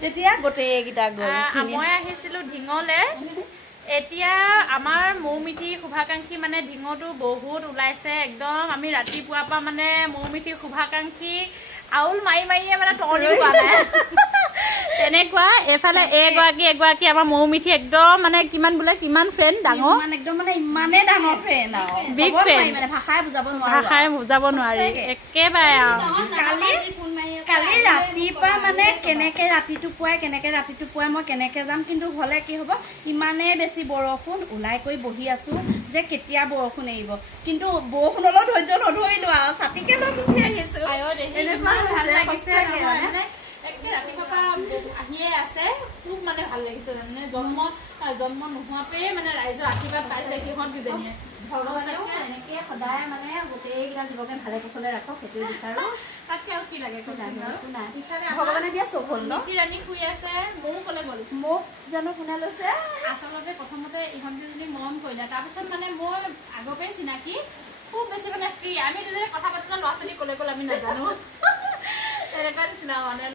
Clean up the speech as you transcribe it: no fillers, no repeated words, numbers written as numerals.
তেতিয়া গোটেইকেইটা গ'ল মই আহিছিলোঁ ঢিঙলে এতিয়া আমাৰ মৌ মিঠি শুভাকাংক্ষী মানে ঢিঙতো বহুত ওলাইছে একদম আমি ৰাতিপুৱাৰ পৰা মানে মৌ মিঠি শুভাকাংক্ষী আউল মাৰি মাৰিয়ে মানে তৰণি পোৱা নাই তেনেকুৱা এফালে এগৰাকী আমাৰ মৌ মিঠি একদম মানে কিমান বোলে কিমান ফ্ৰেণ্ড ডাঙৰ একদম মানে ইমানেই ডাঙৰ ফ্ৰেণ্ড আৰু বিগ ফ্ৰেণ্ড মানে ভাষাই বুজাব নোৱাৰি একেবাৰে আৰু কালি ৰাতিপুৱা মানে কেনেকে ৰাতিটো পুৱাই মই কেনেকে যাম কিন্তু হ'লে কি হ'ব ইমানেই বেছি বৰষুণ ওলাই কৰি বহি আছো যে কেতিয়া বৰষুণ এৰিব কিন্তু বৰষুণলৈ ধৈৰ্য নধৰিলো আৰু ছাতিকে লৈ গুচি আহিছো ভাল লাগিছে ৰাতিপুৱা আহিয়ে আছে খুব মানে ভাল লাগিছে মানে জন্ম নোহোৱাপে মানে ৰাইজৰ আশীৰ্বাদ পাইছে সিহঁত দুজনীয়ে ভগৱানেও এনেকে সদায় মানে গোটেইকেইটা জীৱকে ভালে কুশলে ৰাখক সেইটোৱে বিচাৰো তাতকে আৰু কি লাগে ভগৱানে দিয়া চব হ'ল ন ৰাণী শুই আছে ময়ো কলে গ'ল মোক জানো কোনে লৈছে আচলতে প্ৰথমতে ইহঁত দুজনীক মৰম কৰিলে তাৰপিছত মানে মই আগৰ পৰাই চিনাকি খুব বেছি মানে ফ্ৰী আমি দুজনে কথা পাতিলে ল'ৰা ছোৱালী কলে গ'ল আমি নাজানো তেনেকুৱা নিচিনা মানে